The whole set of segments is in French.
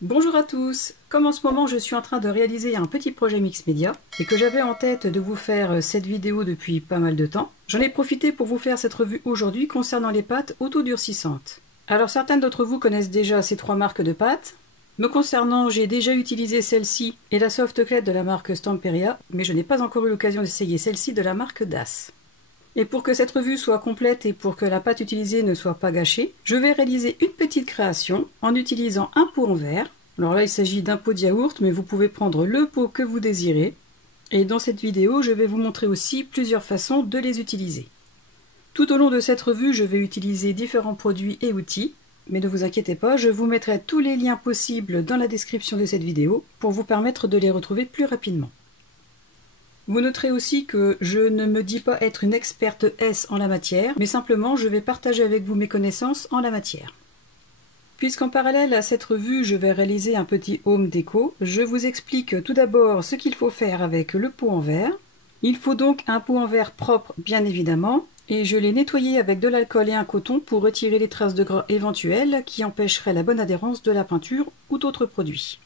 Bonjour à tous! Comme en ce moment je suis en train de réaliser un petit projet mix média et que j'avais en tête de vous faire cette vidéo depuis pas mal de temps, j'en ai profité pour vous faire cette revue aujourd'hui concernant les pâtes autodurcissantes. Alors certains d'entre vous connaissent déjà ces trois marques de pâtes. Me concernant, j'ai déjà utilisé celle-ci et la Softclad de la marque Stamperia, mais je n'ai pas encore eu l'occasion d'essayer celle-ci de la marque Das. Et pour que cette revue soit complète et pour que la pâte utilisée ne soit pas gâchée, je vais réaliser une petite création en utilisant un pot en verre. Alors là, il s'agit d'un pot de yaourt, mais vous pouvez prendre le pot que vous désirez. Et dans cette vidéo, je vais vous montrer aussi plusieurs façons de les utiliser. Tout au long de cette revue, je vais utiliser différents produits et outils. Mais ne vous inquiétez pas, je vous mettrai tous les liens possibles dans la description de cette vidéo pour vous permettre de les retrouver plus rapidement. Vous noterez aussi que je ne me dis pas être une experte S en la matière, mais simplement je vais partager avec vous mes connaissances en la matière. Puisqu'en parallèle à cette revue, je vais réaliser un petit home déco, je vous explique tout d'abord ce qu'il faut faire avec le pot en verre. Il faut donc un pot en verre propre, bien évidemment, et je l'ai nettoyé avec de l'alcool et un coton pour retirer les traces de gras éventuelles qui empêcheraient la bonne adhérence de la peinture ou d'autres produits.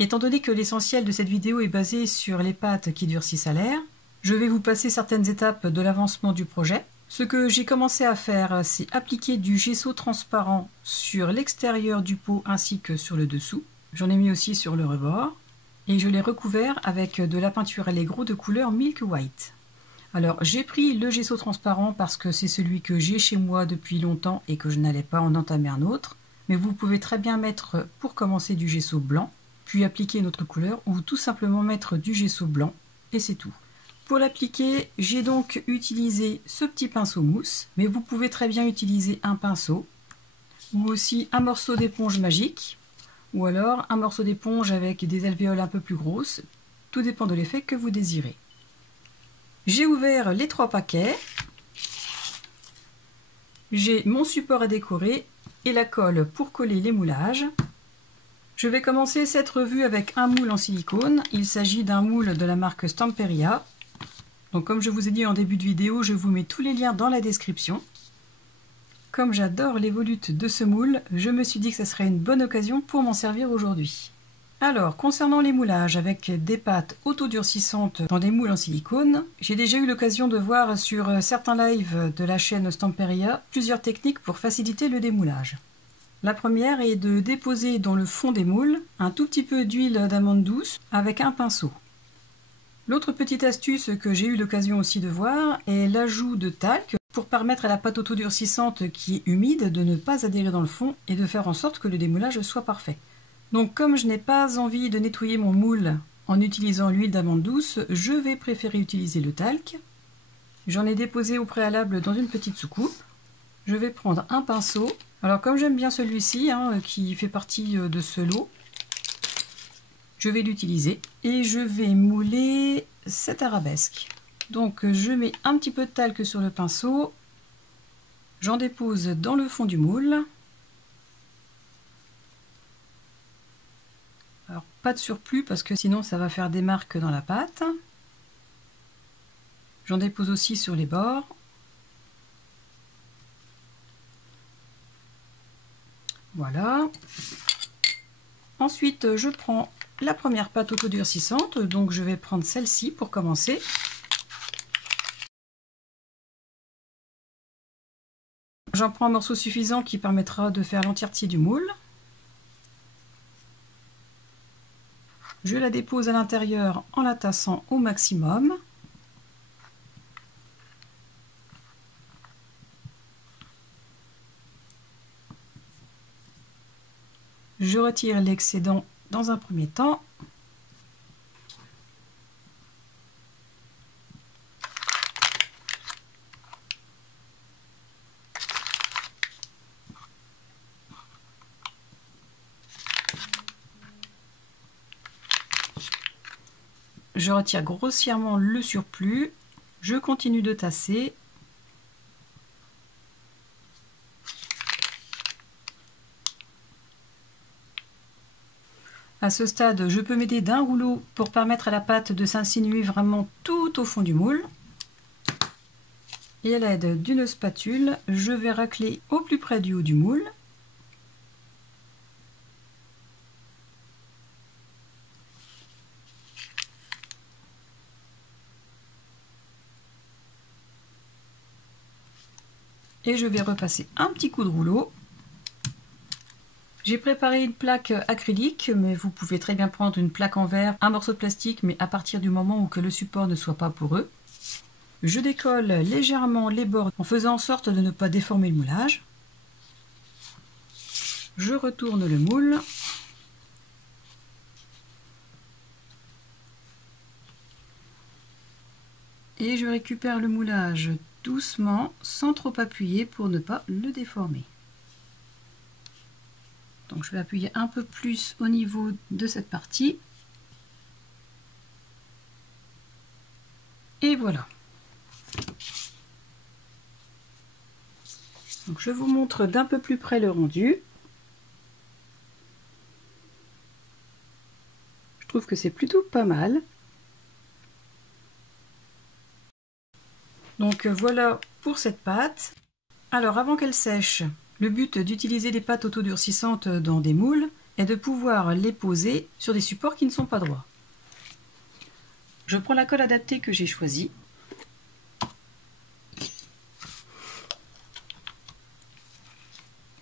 Étant donné que l'essentiel de cette vidéo est basé sur les pâtes qui durcissent à l'air, je vais vous passer certaines étapes de l'avancement du projet. Ce que j'ai commencé à faire, c'est appliquer du gesso transparent sur l'extérieur du pot ainsi que sur le dessous. J'en ai mis aussi sur le rebord. Et je l'ai recouvert avec de la peinture Allegro de couleur Milk White. Alors j'ai pris le gesso transparent parce que c'est celui que j'ai chez moi depuis longtemps et que je n'allais pas en entamer un autre. Mais vous pouvez très bien mettre pour commencer du gesso blanc, puis appliquer une autre couleur ou tout simplement mettre du gesso blanc et c'est tout. Pour l'appliquer, j'ai donc utilisé ce petit pinceau mousse, mais vous pouvez très bien utiliser un pinceau ou aussi un morceau d'éponge magique ou alors un morceau d'éponge avec des alvéoles un peu plus grosses, tout dépend de l'effet que vous désirez. J'ai ouvert les trois paquets, j'ai mon support à décorer et la colle pour coller les moulages. Je vais commencer cette revue avec un moule en silicone. Il s'agit d'un moule de la marque Stamperia. Donc comme je vous ai dit en début de vidéo, je vous mets tous les liens dans la description. Comme j'adore les volutes de ce moule, je me suis dit que ce serait une bonne occasion pour m'en servir aujourd'hui. Alors, concernant les moulages avec des pâtes autodurcissantes dans des moules en silicone, j'ai déjà eu l'occasion de voir sur certains lives de la chaîne Stamperia plusieurs techniques pour faciliter le démoulage. La première est de déposer dans le fond des moules un tout petit peu d'huile d'amande douce avec un pinceau. L'autre petite astuce que j'ai eu l'occasion aussi de voir est l'ajout de talc pour permettre à la pâte autodurcissante qui est humide de ne pas adhérer dans le fond et de faire en sorte que le démoulage soit parfait. Donc comme je n'ai pas envie de nettoyer mon moule en utilisant l'huile d'amande douce, je vais préférer utiliser le talc. J'en ai déposé au préalable dans une petite soucoupe. Je vais prendre un pinceau. Alors comme j'aime bien celui-ci, qui fait partie de ce lot, je vais l'utiliser et je vais mouler cette arabesque. Donc je mets un petit peu de talc sur le pinceau, j'en dépose dans le fond du moule. Alors pas de surplus parce que sinon ça va faire des marques dans la pâte. J'en dépose aussi sur les bords. Voilà. Ensuite, je prends la première pâte autodurcissante, donc je vais prendre celle-ci pour commencer. J'en prends un morceau suffisant qui permettra de faire l'entièreté du moule. Je la dépose à l'intérieur en la tassant au maximum. Je retire l'excédent dans un premier temps. Je retire grossièrement le surplus. Je continue de tasser. À ce stade, je peux m'aider d'un rouleau pour permettre à la pâte de s'insinuer vraiment tout au fond du moule. Et à l'aide d'une spatule, je vais racler au plus près du haut du moule. Et je vais repasser un petit coup de rouleau. J'ai préparé une plaque acrylique, mais vous pouvez très bien prendre une plaque en verre, un morceau de plastique, mais à partir du moment où que le support ne soit pas poreux. Je décolle légèrement les bords en faisant en sorte de ne pas déformer le moulage. Je retourne le moule. Et je récupère le moulage doucement, sans trop appuyer pour ne pas le déformer. Donc je vais appuyer un peu plus au niveau de cette partie. Et voilà. Donc je vous montre d'un peu plus près le rendu. Je trouve que c'est plutôt pas mal. Donc voilà pour cette pâte. Alors avant qu'elle sèche, le but d'utiliser des pâtes autodurcissantes dans des moules est de pouvoir les poser sur des supports qui ne sont pas droits. Je prends la colle adaptée que j'ai choisie.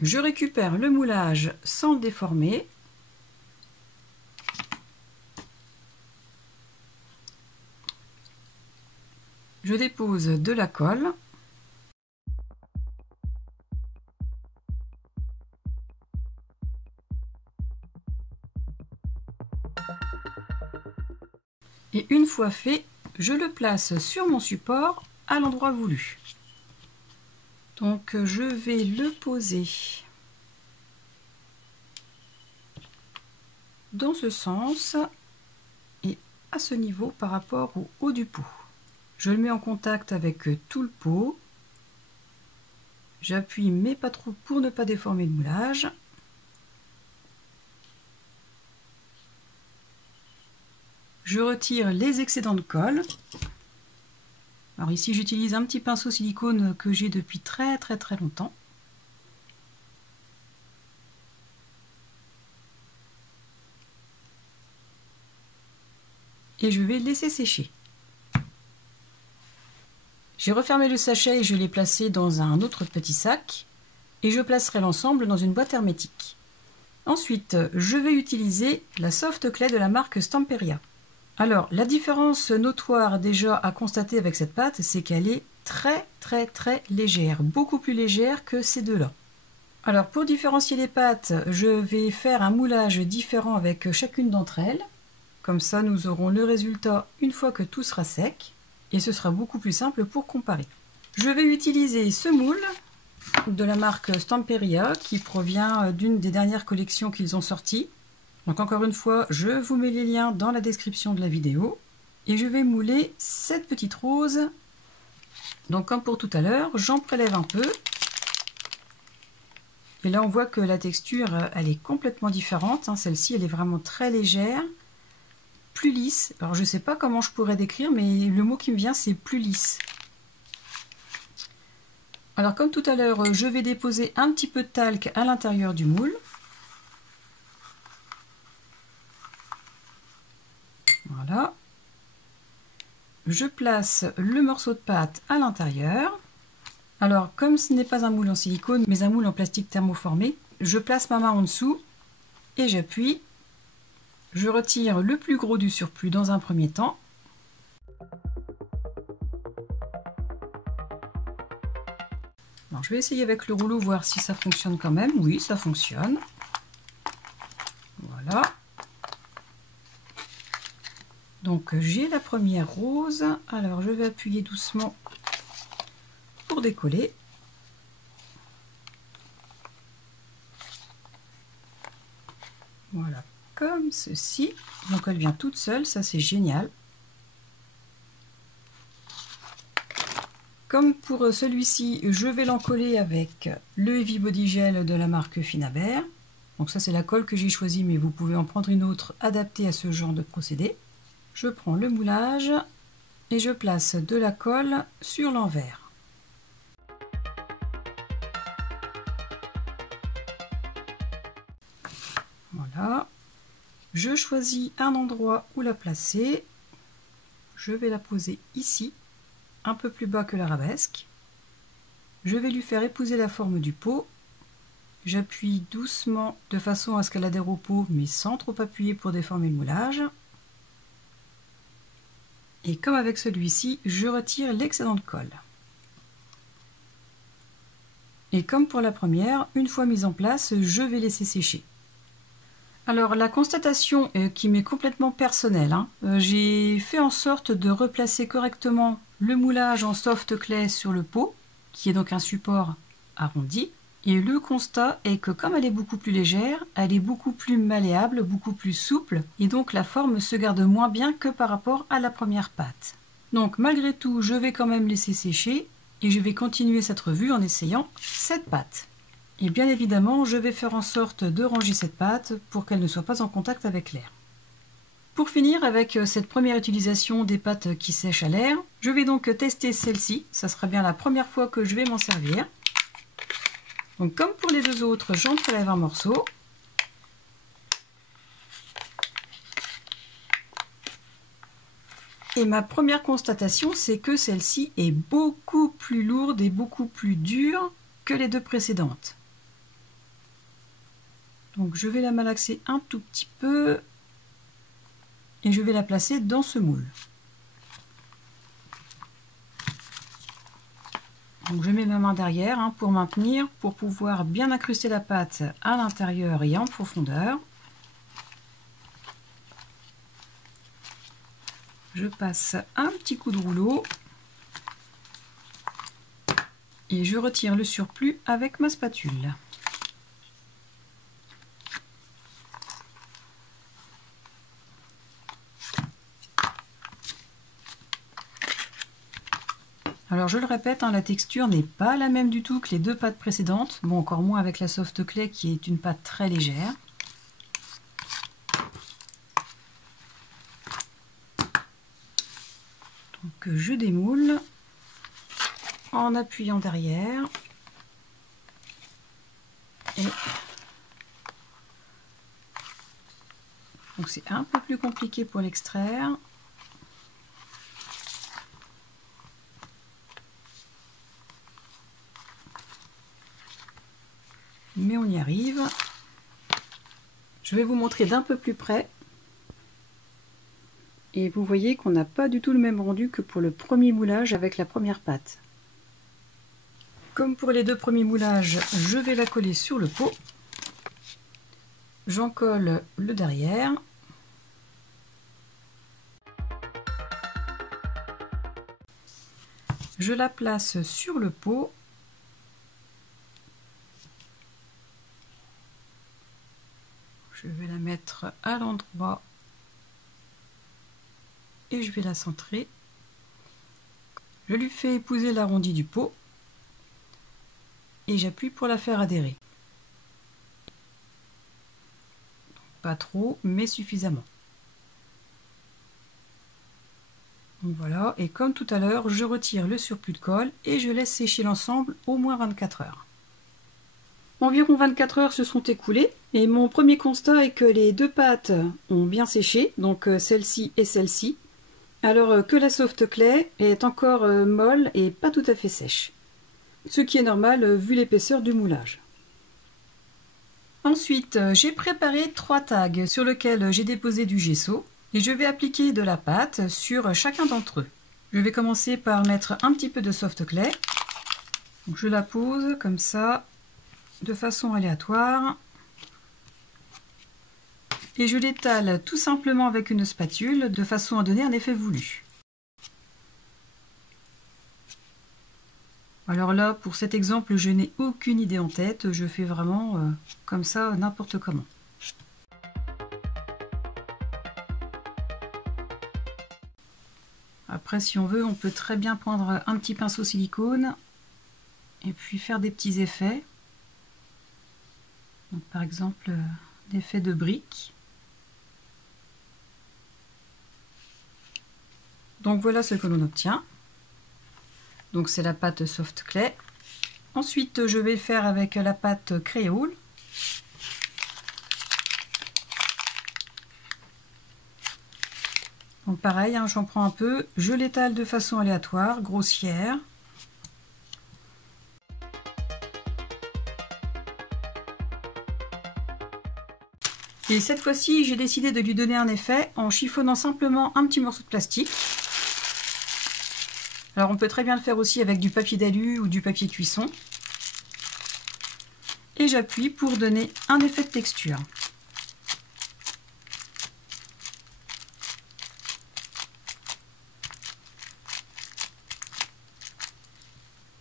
Je récupère le moulage sans le déformer. Je dépose de la colle. Et une fois fait, je le place sur mon support à l'endroit voulu. Donc je vais le poser dans ce sens et à ce niveau par rapport au haut du pot. Je le mets en contact avec tout le pot. J'appuie mais pas trop pour ne pas déformer le moulage. Je retire les excédents de colle. Alors ici j'utilise un petit pinceau silicone que j'ai depuis très longtemps. Et je vais laisser sécher. J'ai refermé le sachet et je l'ai placé dans un autre petit sac. Et je placerai l'ensemble dans une boîte hermétique. Ensuite, je vais utiliser la soft clay de la marque Stamperia. Alors, la différence notoire déjà à constater avec cette pâte, c'est qu'elle est très légère, beaucoup plus légère que ces deux-là. Alors, pour différencier les pâtes, je vais faire un moulage différent avec chacune d'entre elles. Comme ça, nous aurons le résultat une fois que tout sera sec. Et ce sera beaucoup plus simple pour comparer. Je vais utiliser ce moule de la marque Stamperia qui provient d'une des dernières collections qu'ils ont sorties. Donc encore une fois, je vous mets les liens dans la description de la vidéo. Et je vais mouler cette petite rose. Donc comme pour tout à l'heure, j'en prélève un peu. Et là on voit que la texture, elle est complètement différente. Celle-ci, elle est vraiment très légère. Plus lisse. Alors je ne sais pas comment je pourrais décrire, mais le mot qui me vient, c'est plus lisse. Alors comme tout à l'heure, je vais déposer un petit peu de talc à l'intérieur du moule. Voilà. Je place le morceau de pâte à l'intérieur. Alors, comme ce n'est pas un moule en silicone, mais un moule en plastique thermoformé, je place ma main en dessous et j'appuie. Je retire le plus gros du surplus dans un premier temps. Alors, je vais essayer avec le rouleau, voir si ça fonctionne quand même. Oui, ça fonctionne. Voilà. Donc j'ai la première rose, alors je vais appuyer doucement pour décoller. Voilà, comme ceci. Donc elle vient toute seule, ça c'est génial. Comme pour celui-ci, je vais l'encoller avec le Heavy Body Gel de la marque Finabert. Donc ça c'est la colle que j'ai choisie, mais vous pouvez en prendre une autre adaptée à ce genre de procédé. Je prends le moulage et je place de la colle sur l'envers. Voilà. Je choisis un endroit où la placer. Je vais la poser ici, un peu plus bas que l'arabesque. Je vais lui faire épouser la forme du pot. J'appuie doucement de façon à ce qu'elle adhère au pot, mais sans trop appuyer pour déformer le moulage. Et comme avec celui-ci, je retire l'excédent de colle. Et comme pour la première, une fois mise en place, je vais laisser sécher. Alors la constatation qui m'est complètement personnelle, j'ai fait en sorte de replacer correctement le moulage en soft clay sur le pot, qui est donc un support arrondi. Et le constat est que comme elle est beaucoup plus légère, elle est beaucoup plus malléable, beaucoup plus souple, et donc la forme se garde moins bien que par rapport à la première pâte. Donc malgré tout, je vais quand même laisser sécher, et je vais continuer cette revue en essayant cette pâte. Et bien évidemment, je vais faire en sorte de ranger cette pâte pour qu'elle ne soit pas en contact avec l'air. Pour finir avec cette première utilisation des pâtes qui sèchent à l'air, je vais donc tester celle-ci, ça sera bien la première fois que je vais m'en servir. Donc comme pour les deux autres, j'en prélève un morceau. Et ma première constatation, c'est que celle-ci est beaucoup plus lourde et beaucoup plus dure que les deux précédentes. Donc je vais la malaxer un tout petit peu et je vais la placer dans ce moule. Donc je mets ma main derrière pour maintenir, pour pouvoir bien incruster la pâte à l'intérieur et en profondeur. Je passe un petit coup de rouleau et je retire le surplus avec ma spatule. Alors je le répète, la texture n'est pas la même du tout que les deux pâtes précédentes, bon encore moins avec la soft clay qui est une pâte très légère. Donc je démoule en appuyant derrière et donc c'est un peu plus compliqué pour l'extraire. Mais on y arrive. Je vais vous montrer d'un peu plus près. Et vous voyez qu'on n'a pas du tout le même rendu que pour le premier moulage avec la première pâte. Comme pour les deux premiers moulages, je vais la coller sur le pot. J'en colle le derrière. Je la place sur le pot. Je vais la mettre à l'endroit et je vais la centrer. Je lui fais épouser l'arrondi du pot et j'appuie pour la faire adhérer. Pas trop, mais suffisamment. Donc voilà, et comme tout à l'heure, je retire le surplus de colle et je laisse sécher l'ensemble au moins 24 heures. Environ 24 heures se sont écoulées et mon premier constat est que les deux pâtes ont bien séché, donc celle-ci et celle-ci, alors que la soft clay est encore molle et pas tout à fait sèche, ce qui est normal vu l'épaisseur du moulage. Ensuite, j'ai préparé 3 tags sur lesquels j'ai déposé du gesso et je vais appliquer de la pâte sur chacun d'entre eux. Je vais commencer par mettre un petit peu de soft clay, donc je la pose comme ça, de façon aléatoire et je l'étale tout simplement avec une spatule de façon à donner un effet voulu. Alors là, pour cet exemple, je n'ai aucune idée en tête, je fais vraiment comme ça n'importe comment. Après, si on veut, on peut très bien prendre un petit pinceau silicone et puis faire des petits effets. Donc, par exemple, l'effet de brique. Donc voilà ce que l'on obtient. Donc c'est la pâte soft clay. Ensuite, je vais le faire avec la pâte créole. Donc pareil, j'en prends un peu, je l'étale de façon aléatoire, grossière. Et cette fois-ci, j'ai décidé de lui donner un effet en chiffonnant simplement un petit morceau de plastique. Alors on peut très bien le faire aussi avec du papier d'alu ou du papier cuisson. Et j'appuie pour donner un effet de texture.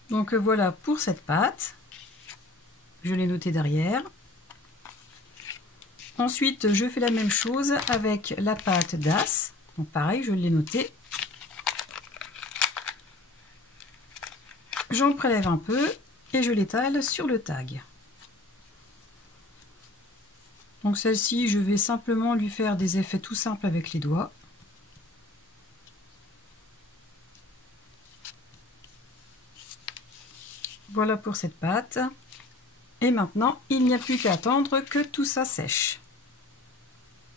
Donc voilà pour cette pâte. Je l'ai noté derrière. Ensuite, je fais la même chose avec la pâte Das. Donc pareil, je l'ai noté. J'en prélève un peu et je l'étale sur le tag. Donc celle-ci, je vais simplement lui faire des effets tout simples avec les doigts. Voilà pour cette pâte. Et maintenant, il n'y a plus qu'à attendre que tout ça sèche.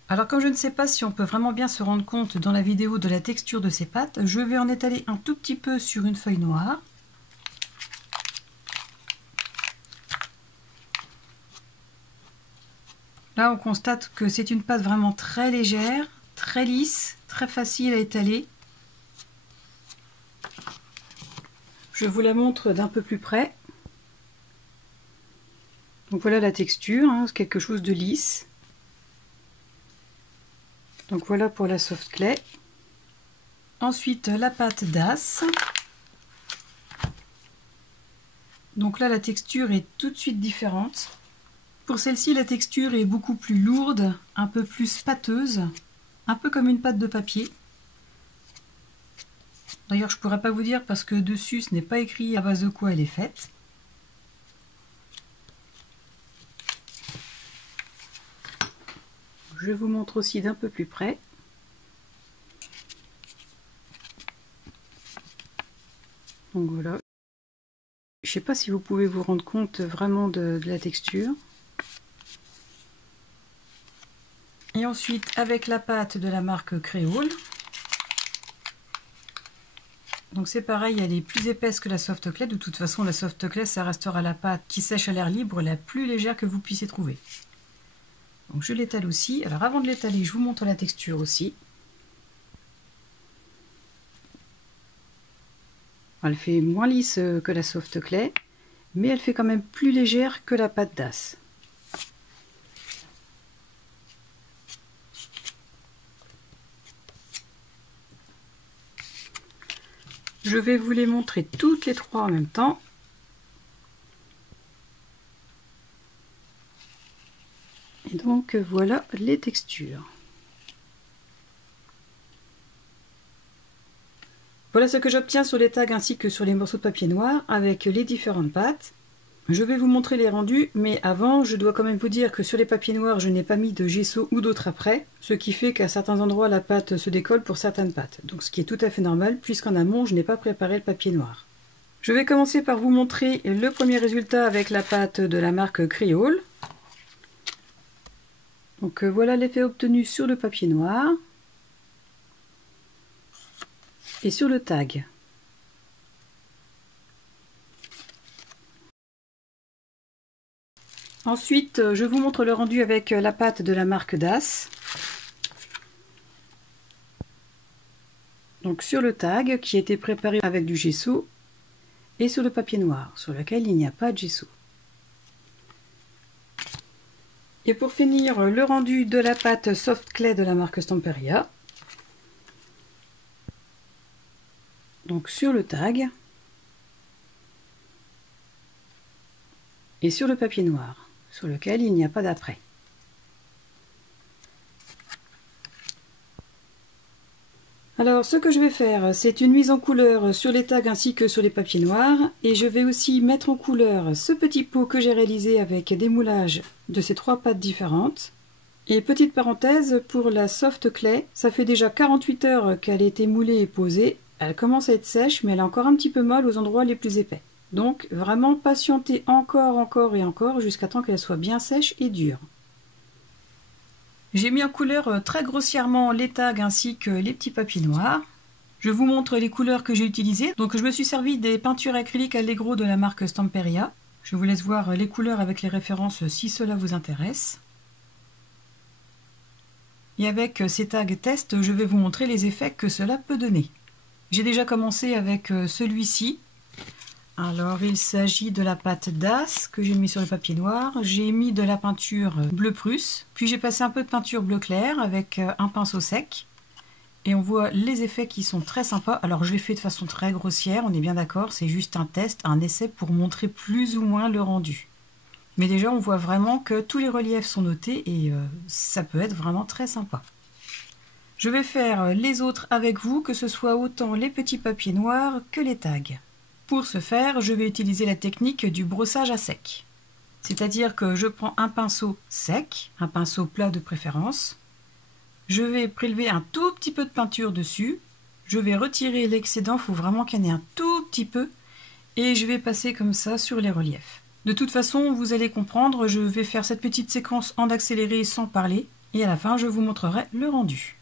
Alors comme je ne sais pas si on peut vraiment bien se rendre compte dans la vidéo de la texture de ces pâtes, je vais en étaler un tout petit peu sur une feuille noire. Là on constate que c'est une pâte vraiment très légère, très lisse, très facile à étaler. Je vous la montre d'un peu plus près. Donc voilà la texture, hein, c'est quelque chose de lisse. Donc voilà pour la soft clay. Ensuite la pâte Das. Donc là la texture est tout de suite différente. Pour celle-ci la texture est beaucoup plus lourde, un peu plus pâteuse, un peu comme une pâte de papier. D'ailleurs je ne pourrais pas vous dire parce que dessus ce n'est pas écrit à base de quoi elle est faite. Je vous montre aussi d'un peu plus près. Donc voilà. Je ne sais pas si vous pouvez vous rendre compte vraiment de la texture. Et ensuite avec la pâte de la marque Créole. Donc c'est pareil, elle est plus épaisse que la soft clay. De toute façon la soft clay ça restera la pâte qui sèche à l'air libre la plus légère que vous puissiez trouver. Donc je l'étale aussi. Alors avant de l'étaler, je vous montre la texture aussi. Elle fait moins lisse que la soft clay, mais elle fait quand même plus légère que la pâte Das. Je vais vous les montrer toutes les trois en même temps. Et donc voilà les textures. Voilà ce que j'obtiens sur les tags ainsi que sur les morceaux de papier noir avec les différentes pâtes. Je vais vous montrer les rendus, mais avant je dois quand même vous dire que sur les papiers noirs je n'ai pas mis de gesso ou d'autre après, ce qui fait qu'à certains endroits la pâte se décolle pour certaines pâtes, donc ce qui est tout à fait normal puisqu'en amont je n'ai pas préparé le papier noir. Je vais commencer par vous montrer le premier résultat avec la pâte de la marque Créole. Donc voilà l'effet obtenu sur le papier noir et sur le tag. Ensuite, je vous montre le rendu avec la pâte de la marque Das. Donc sur le tag qui a été préparé avec du gesso et sur le papier noir sur lequel il n'y a pas de gesso. Et pour finir, le rendu de la pâte soft clay de la marque Stamperia. Donc sur le tag et sur le papier noir, sur lequel il n'y a pas d'après. Alors ce que je vais faire, c'est une mise en couleur sur les tags ainsi que sur les papiers noirs, et je vais aussi mettre en couleur ce petit pot que j'ai réalisé avec des moulages de ces trois pâtes différentes. Et petite parenthèse, pour la soft clay, ça fait déjà 48 heures qu'elle a été moulée et posée. Elle commence à être sèche, mais elle est encore un petit peu molle aux endroits les plus épais. Donc vraiment patienter encore et encore jusqu'à temps qu'elle soit bien sèche et dure. J'ai mis en couleur très grossièrement les tags ainsi que les petits papiers noirs. Je vous montre les couleurs que j'ai utilisées. Donc je me suis servi des peintures acryliques Allegro de la marque Stamperia. Je vous laisse voir les couleurs avec les références si cela vous intéresse. Et avec ces tags test, je vais vous montrer les effets que cela peut donner. J'ai déjà commencé avec celui-ci. Alors il s'agit de la pâte DAS que j'ai mis sur le papier noir. J'ai mis de la peinture bleu prusse, puis j'ai passé un peu de peinture bleu clair avec un pinceau sec. Et on voit les effets qui sont très sympas. Alors je l'ai fait de façon très grossière, on est bien d'accord, c'est juste un test, un essai pour montrer plus ou moins le rendu. Mais déjà on voit vraiment que tous les reliefs sont notés et ça peut être vraiment très sympa. Je vais faire les autres avec vous, que ce soit autant les petits papiers noirs que les tags. Pour ce faire, je vais utiliser la technique du brossage à sec. C'est-à-dire que je prends un pinceau sec, un pinceau plat de préférence. Je vais prélever un tout petit peu de peinture dessus. Je vais retirer l'excédent, il faut vraiment qu'il y en ait un tout petit peu. Et je vais passer comme ça sur les reliefs. De toute façon, vous allez comprendre, je vais faire cette petite séquence en accéléré sans parler. Et à la fin, je vous montrerai le rendu.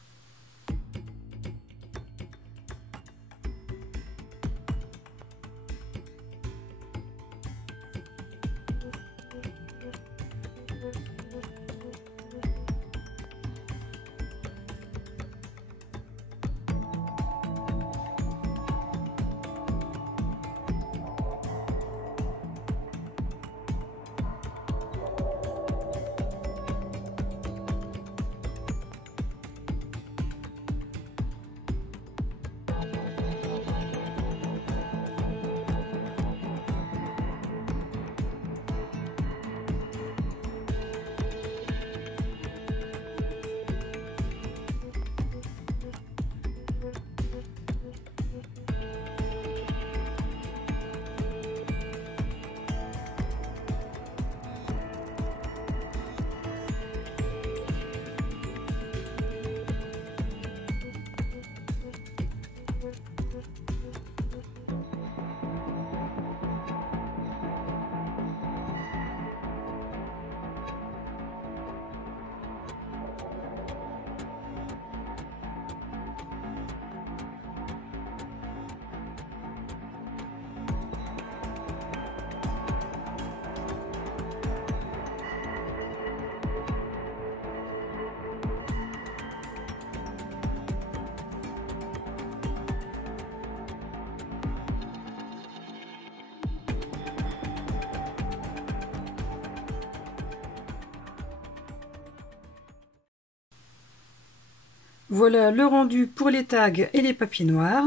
Voilà le rendu pour les tags et les papiers noirs.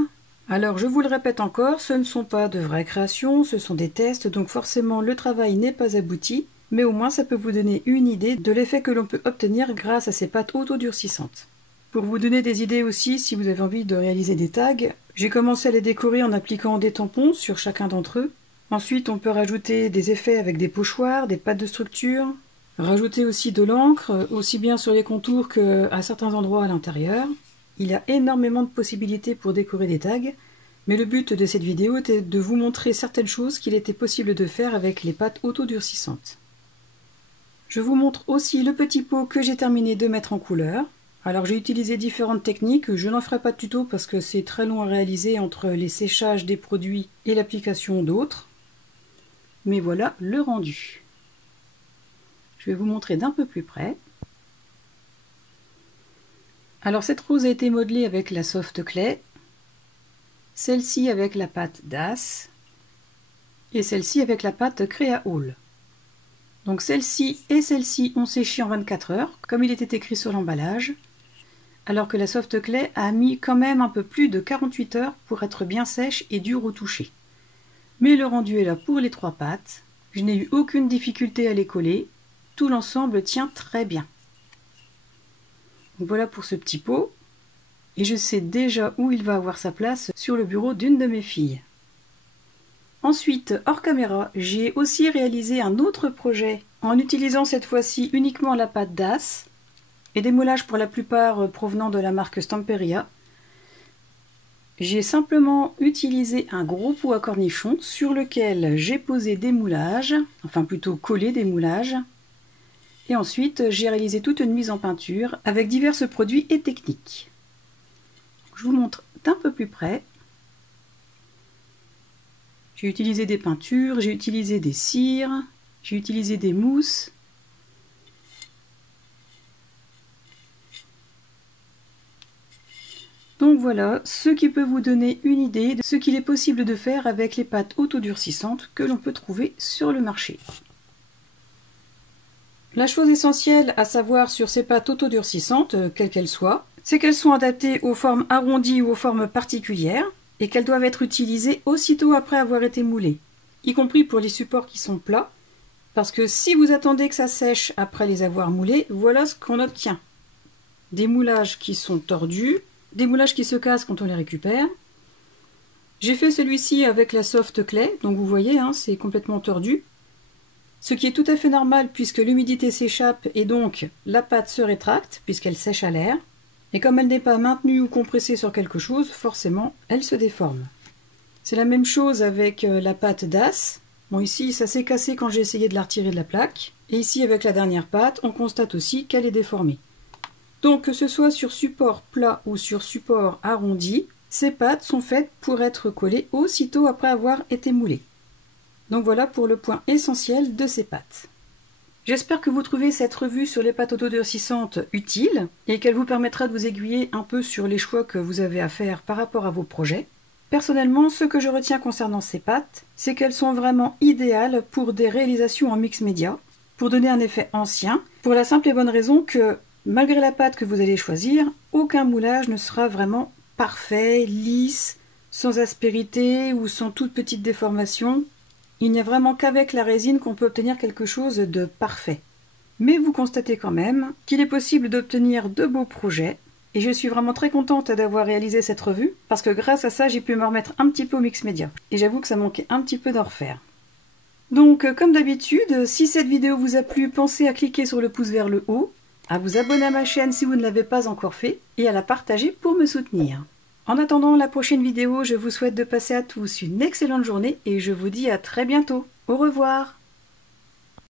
Alors je vous le répète encore, ce ne sont pas de vraies créations, ce sont des tests, donc forcément le travail n'est pas abouti, mais au moins ça peut vous donner une idée de l'effet que l'on peut obtenir grâce à ces pâtes autodurcissantes. Pour vous donner des idées aussi, si vous avez envie de réaliser des tags, j'ai commencé à les décorer en appliquant des tampons sur chacun d'entre eux. Ensuite on peut rajouter des effets avec des pochoirs, des pâtes de structure, rajouter aussi de l'encre, aussi bien sur les contours qu'à certains endroits à l'intérieur. Il y a énormément de possibilités pour décorer des tags, mais le but de cette vidéo était de vous montrer certaines choses qu'il était possible de faire avec les pâtes autodurcissantes. Je vous montre aussi le petit pot que j'ai terminé de mettre en couleur. Alors j'ai utilisé différentes techniques, je n'en ferai pas de tuto parce que c'est très long à réaliser entre les séchages des produits et l'application d'autres. Mais voilà le rendu. Je vais vous montrer d'un peu plus près. Alors cette rose a été modelée avec la soft clay, celle-ci avec la pâte DAS et celle-ci avec la pâte Crea All. Donc celle-ci et celle-ci ont séché en 24 heures, comme il était écrit sur l'emballage, alors que la soft clay a mis quand même un peu plus de 48 heures pour être bien sèche et dure au toucher. Mais le rendu est là pour les trois pâtes, je n'ai eu aucune difficulté à les coller. Tout l'ensemble tient très bien. Donc voilà pour ce petit pot. Et je sais déjà où il va avoir sa place sur le bureau d'une de mes filles. Ensuite, hors caméra, j'ai aussi réalisé un autre projet en utilisant cette fois-ci uniquement la pâte DAS et des moulages pour la plupart provenant de la marque Stamperia. J'ai simplement utilisé un gros pot à cornichons sur lequel j'ai posé des moulages, enfin plutôt collé des moulages. Et ensuite, j'ai réalisé toute une mise en peinture avec divers produits et techniques. Je vous montre d'un peu plus près. J'ai utilisé des peintures, j'ai utilisé des cires, j'ai utilisé des mousses. voilà ce qui peut vous donner une idée de ce qu'il est possible de faire avec les pâtes autodurcissantes que l'on peut trouver sur le marché. La chose essentielle à savoir sur ces pâtes autodurcissantes, quelles qu'elles soient, c'est qu'elles sont adaptées aux formes arrondies ou aux formes particulières et qu'elles doivent être utilisées aussitôt après avoir été moulées, y compris pour les supports qui sont plats, parce que si vous attendez que ça sèche après les avoir moulés, voilà ce qu'on obtient. Des moulages qui sont tordus, des moulages qui se cassent quand on les récupère. J'ai fait celui-ci avec la soft clay, donc vous voyez, hein, c'est complètement tordu. Ce qui est tout à fait normal puisque l'humidité s'échappe et donc la pâte se rétracte puisqu'elle sèche à l'air. Et comme elle n'est pas maintenue ou compressée sur quelque chose, forcément, elle se déforme. C'est la même chose avec la pâte d'As. Bon, ici, ça s'est cassé quand j'ai essayé de la retirer de la plaque. Et ici, avec la dernière pâte, on constate aussi qu'elle est déformée. Donc, que ce soit sur support plat ou sur support arrondi, ces pâtes sont faites pour être collées aussitôt après avoir été moulées. Donc voilà pour le point essentiel de ces pâtes. J'espère que vous trouvez cette revue sur les pâtes autodurcissantes utile et qu'elle vous permettra de vous aiguiller un peu sur les choix que vous avez à faire par rapport à vos projets. Personnellement, ce que je retiens concernant ces pâtes, c'est qu'elles sont vraiment idéales pour des réalisations en mix média, pour donner un effet ancien, pour la simple et bonne raison que, malgré la pâte que vous allez choisir, aucun moulage ne sera vraiment parfait, lisse, sans aspérité ou sans toute petite déformation. Il n'y a vraiment qu'avec la résine qu'on peut obtenir quelque chose de parfait. Mais vous constatez quand même qu'il est possible d'obtenir de beaux projets, et je suis vraiment très contente d'avoir réalisé cette revue, parce que grâce à ça, j'ai pu me remettre un petit peu au mix média. Et j'avoue que ça manquait un petit peu d'en refaire. Donc, comme d'habitude, si cette vidéo vous a plu, pensez à cliquer sur le pouce vers le haut, à vous abonner à ma chaîne si vous ne l'avez pas encore fait, et à la partager pour me soutenir. En attendant la prochaine vidéo, je vous souhaite de passer à tous une excellente journée et je vous dis à très bientôt. Au revoir!